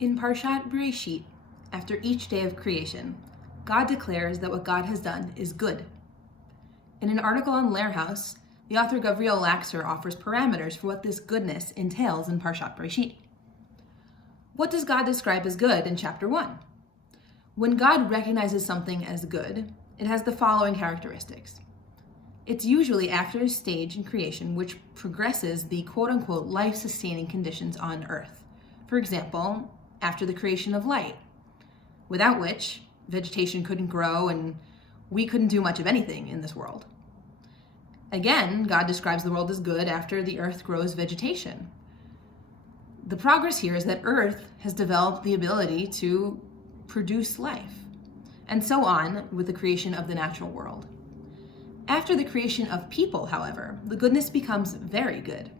In Parshat Bereshit, after each day of creation, God declares that what God has done is good. In an article on Lehrhaus, the author Gavriel Laxer offers parameters for what this goodness entails in Parshat Bereshit. What does God describe as good in chapter 1? When God recognizes something as good, it has the following characteristics. It's usually after a stage in creation which progresses the quote-unquote life-sustaining conditions on earth. For example, after the creation of light, without which vegetation couldn't grow and we couldn't do much of anything in this world. Again, God describes the world as good after the earth grows vegetation. The progress here is that earth has developed the ability to produce life, and so on with the creation of the natural world. After the creation of people, however, the goodness becomes very good.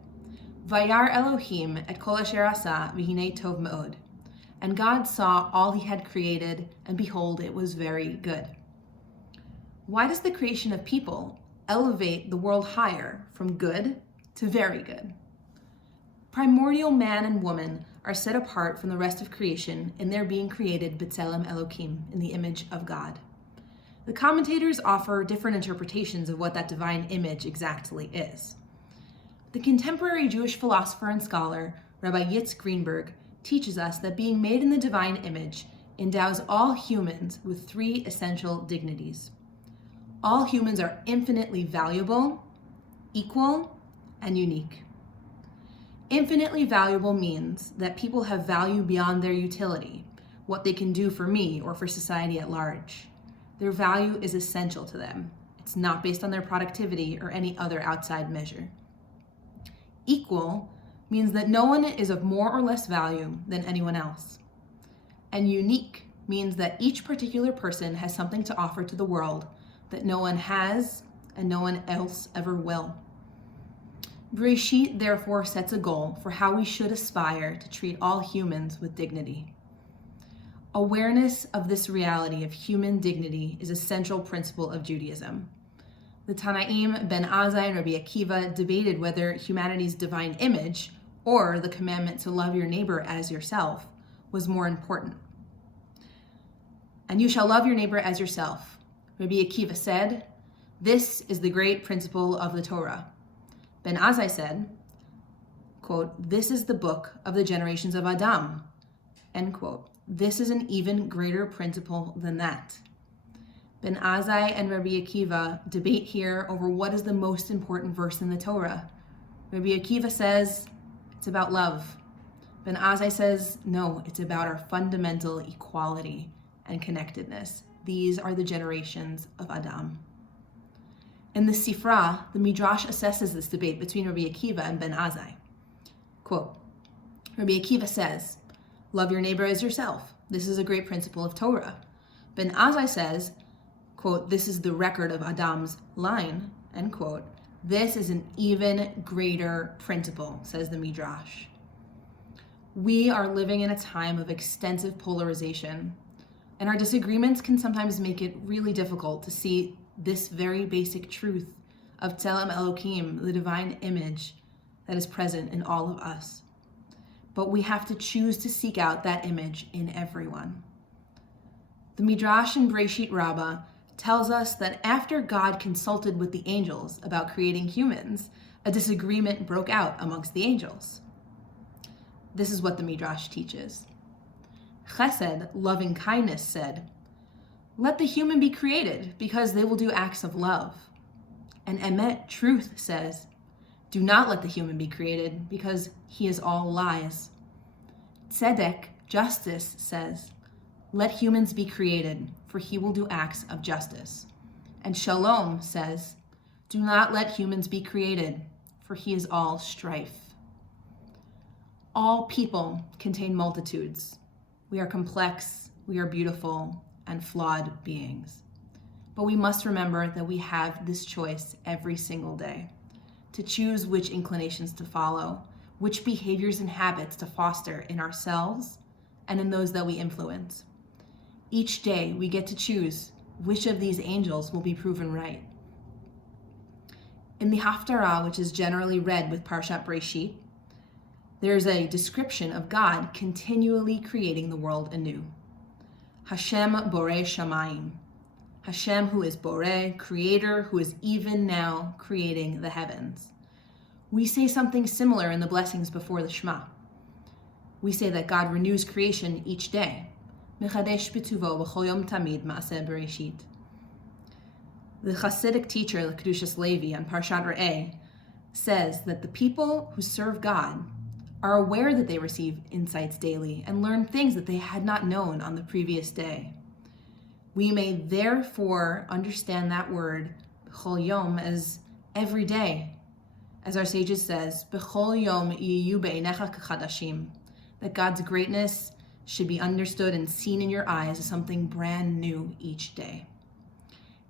Vayar Elohim et kol asher asa v'hinei tov me'od. And God saw all he had created, and behold, it was very good. Why does the creation of people elevate the world higher from good to very good? Primordial man and woman are set apart from the rest of creation in their being created b'tselem Elohim, in the image of God. The commentators offer different interpretations of what that divine image exactly is. The contemporary Jewish philosopher and scholar, Rabbi Yitz Greenberg, teaches us that being made in the divine image endows all humans with three essential dignities. All humans are infinitely valuable, equal, and unique. Infinitely valuable means that people have value beyond their utility, what they can do for me or for society at large. Their value is essential to them. It's not based on their productivity or any other outside measure. Equal means that no one is of more or less value than anyone else. And unique means that each particular person has something to offer to the world that no one has and no one else ever will. Bereshit therefore sets a goal for how we should aspire to treat all humans with dignity. Awareness of this reality of human dignity is a central principle of Judaism. The Tanaim, Ben Azai, and Rabbi Akiva debated whether humanity's divine image, or the commandment to love your neighbor as yourself, was more important. And you shall love your neighbor as yourself. Rabbi Akiva said, this is the great principle of the Torah. Ben Azai said, quote, this is the book of the generations of Adam, end quote. This is an even greater principle than that. Ben Azai and Rabbi Akiva debate here over what is the most important verse in the Torah. Rabbi Akiva says, it's about love. Ben Azai says, no, it's about our fundamental equality and connectedness. These are the generations of Adam. In the Sifra, the Midrash assesses this debate between Rabbi Akiva and Ben Azai. Quote, Rabbi Akiva says, love your neighbor as yourself. This is a great principle of Torah. Ben Azai says, quote, this is the record of Adam's line, end quote. This is an even greater principle, says the Midrash. We are living in a time of extensive polarization, and our disagreements can sometimes make it really difficult to see this very basic truth of Tzelem Elohim, the divine image that is present in all of us. But we have to choose to seek out that image in everyone. The Midrash in Bereshit Rabbah tells us that after God consulted with the angels about creating humans, a disagreement broke out amongst the angels. This is what the Midrash teaches. Chesed, loving kindness, said, let the human be created because they will do acts of love. And Emet, truth, says, do not let the human be created because he is all lies. Tzedek, justice, says, let humans be created, for he will do acts of justice. And Shalom says, do not let humans be created, for he is all strife. All people contain multitudes. We are complex, we are beautiful, and flawed beings. But we must remember that we have this choice every single day to choose which inclinations to follow, which behaviors and habits to foster in ourselves and in those that we influence. Each day we get to choose which of these angels will be proven right. In the Haftarah, which is generally read with Parshat Bereshit, there's a description of God continually creating the world anew. Hashem Borei Shamayim. Hashem, who is Borei, creator, who is even now creating the heavens. We say something similar in the blessings before the Shema. We say that God renews creation each day. Mechadesh b'tuvo b'chol yom tamid ma'aseh Bereshit. The Hasidic teacher, the Kedushas Levi, on Parshat Re'eh, says that the people who serve God are aware that they receive insights daily and learn things that they had not known on the previous day. We may therefore understand that word, b'chol yom, as every day. As our sages says, b'chol yom yiyu be'einecha k'chadashim, that God's greatness should be understood and seen in your eyes as something brand new each day.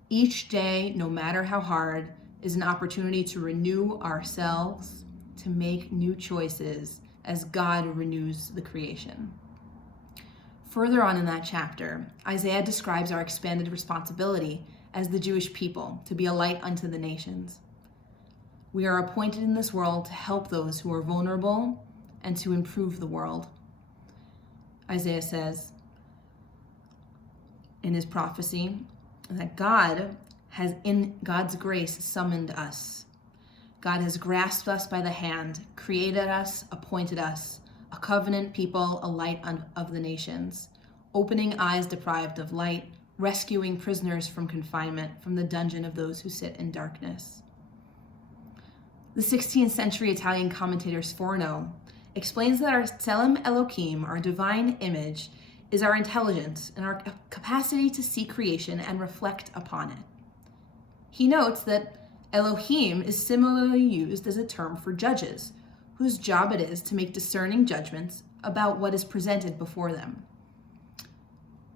Each day, no matter how hard, is an opportunity to renew ourselves, to make new choices as God renews the creation. Further on in that chapter, Isaiah describes our expanded responsibility as the Jewish people to be a light unto the nations. We are appointed in this world to help those who are vulnerable and to improve the world. Isaiah says in his prophecy that God has, in God's grace, summoned us. God has grasped us by the hand, created us, appointed us, a covenant people, a light of the nations, opening eyes deprived of light, rescuing prisoners from confinement, from the dungeon of those who sit in darkness. The 16th century Italian commentator Sforno explains that our Tselem Elohim, our divine image, is our intelligence and our capacity to see creation and reflect upon it. He notes that Elohim is similarly used as a term for judges, whose job it is to make discerning judgments about what is presented before them.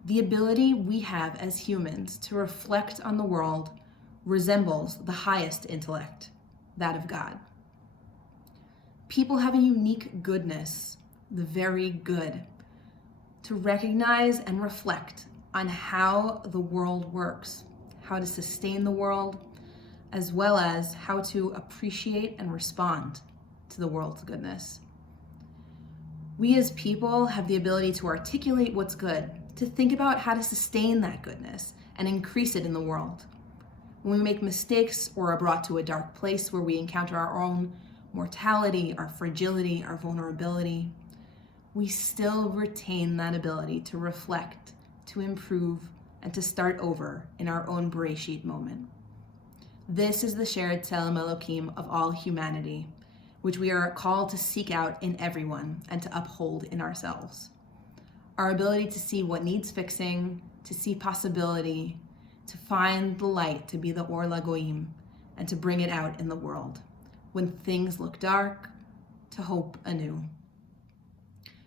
The ability we have as humans to reflect on the world resembles the highest intellect, that of God. People have a unique goodness, the very good, to recognize and reflect on how the world works, how to sustain the world, as well as how to appreciate and respond to the world's goodness. We as people have the ability to articulate what's good, to think about how to sustain that goodness and increase it in the world. When we make mistakes or are brought to a dark place where we encounter our own mortality, our fragility, our vulnerability, we still retain that ability to reflect, to improve, and to start over in our own Bereshit moment. This is the shared Tselem Elohim of all humanity, which we are called to seek out in everyone and to uphold in ourselves. Our ability to see what needs fixing, to see possibility, to find the light, to be the Or Lagoim, and to bring it out in the world. When things look dark, to hope anew.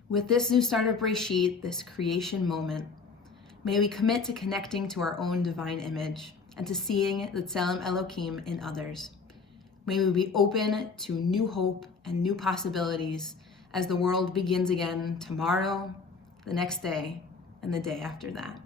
With this new start of Bereshit, this creation moment, may we commit to connecting to our own divine image and to seeing the Tselem Elohim in others. May we be open to new hope and new possibilities as the world begins again tomorrow, the next day, and the day after that.